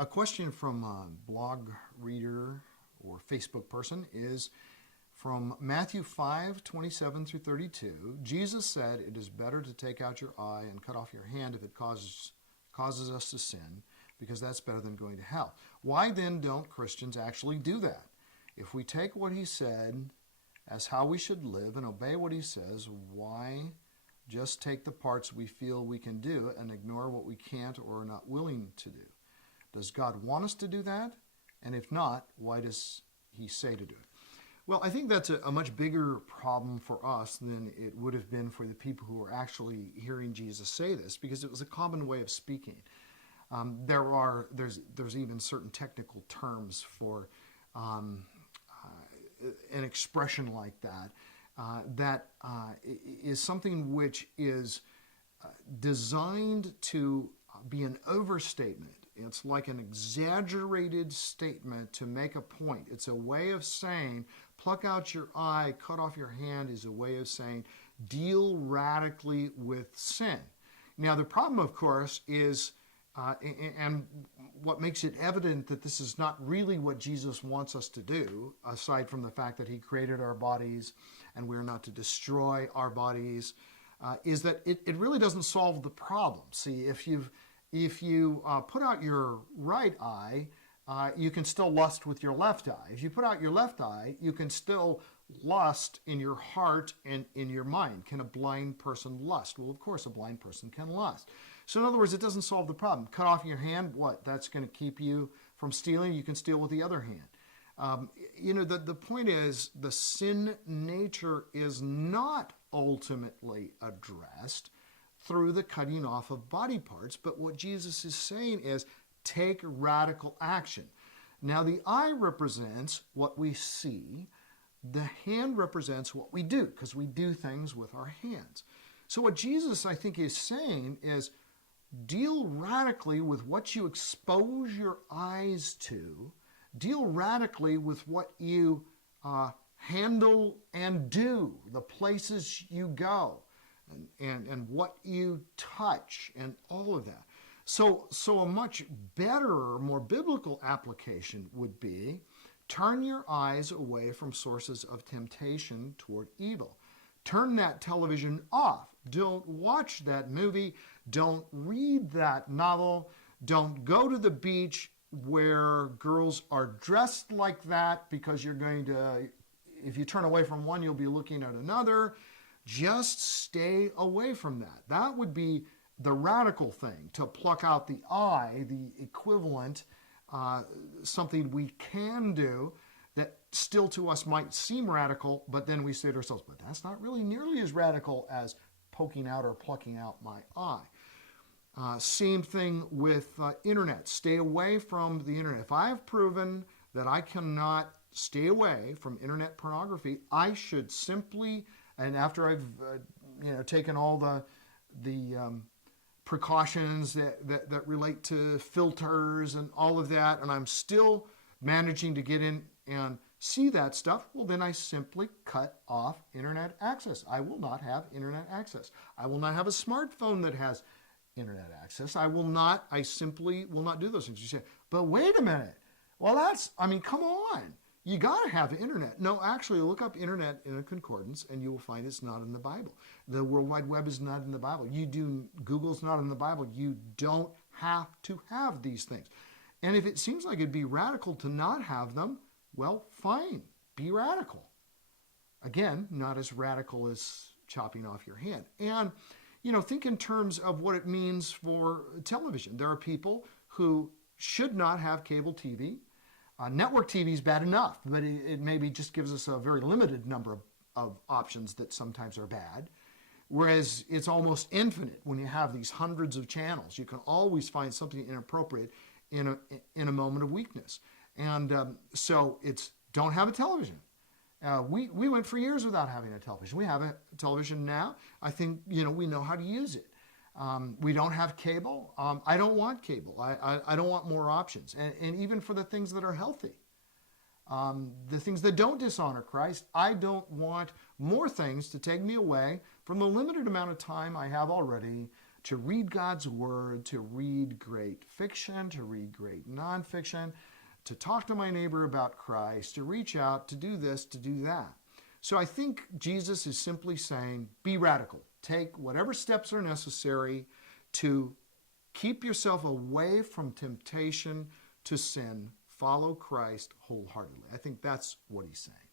A question from a blog reader or Facebook person is from Matthew 5:27 through 32. Jesus said, "It is better to take out your eye and cut off your hand if it causes us to sin, because that's better than going to hell." Why then don't Christians actually do that? If we take what he said as how we should live and obey what he says, why just take the parts we feel we can do and ignore what we can't or are not willing to do? Does God want us to do that? And if not, why does he say to do it? Well, I think that's a much bigger problem for us than it would have been for the people who were actually hearing Jesus say this, because it was a common way of speaking. There's even certain technical terms for an expression like that that is something which is designed to be an overstatement. It's like an exaggerated statement to make a point. It's a way of saying, pluck out your eye, cut off your hand, is a way of saying, deal radically with sin. Now, the problem, of course, is, and what makes it evident that this is not really what Jesus wants us to do, aside from the fact that he created our bodies and we're not to destroy our bodies, is that it really doesn't solve the problem. See, if you put out your right eye, you can still lust with your left eye. If you put out your left eye, you can still lust in your heart and in your mind. Can a blind person lust? Well, of course, a blind person can lust. So in other words, it doesn't solve the problem. Cut off your hand, what? That's going to keep you from stealing. You can steal with the other hand. The point is, the sin nature is not ultimately addressed through the cutting off of body parts, but what Jesus is saying is take radical action. Now, the eye represents what we see. The hand represents what we do, because we do things with our hands. So what Jesus, I think, is saying is deal radically with what you expose your eyes to. Deal radically with what you handle and do, the places you go, and what you touch, and all of that. So a much better, more biblical application would be turn your eyes away from sources of temptation toward evil. Turn that television off. Don't watch that movie. Don't read that novel. Don't go to the beach where girls are dressed like that, because you're going to, if you turn away from one, you'll be looking at another. Just stay away from that. That would be the radical thing, to pluck out the eye, the equivalent, something we can do that still to us might seem radical, but then we say to ourselves, but that's not really nearly as radical as poking out or plucking out my eye. Same thing with internet. Stay away from the internet. If I have proven that I cannot stay away from internet pornography, I should simply, and after I've taken all the precautions that relate to filters and all of that, and I'm still managing to get in and see that stuff, well, then I simply cut off internet access. I will not have internet access. I will not have a smartphone that has internet access. I simply will not do those things. You say, but wait a minute. Well, come on. You got to have internet. No, actually, look up internet in a concordance and you will find it's not in the Bible. The World Wide Web is not in the Bible. Google's not in the Bible. You don't have to have these things. And if it seems like it'd be radical to not have them, well, fine, be radical. Again, not as radical as chopping off your hand. And, think in terms of what it means for television. There are people who should not have cable TV. Network TV is bad enough, but it maybe just gives us a very limited number of options that sometimes are bad. Whereas it's almost infinite when you have these hundreds of channels. You can always find something inappropriate in a moment of weakness. And so it's don't have a television. We went for years without having a television. We have a television now. I think, we know how to use it. We don't have cable. I don't want cable. I don't want more options. And even for the things that are healthy, the things that don't dishonor Christ, I don't want more things to take me away from the limited amount of time I have already to read God's Word, to read great fiction, to read great nonfiction, to talk to my neighbor about Christ, to reach out, to do this, to do that. So I think Jesus is simply saying, be radical. Take whatever steps are necessary to keep yourself away from temptation to sin. Follow Christ wholeheartedly. I think that's what he's saying.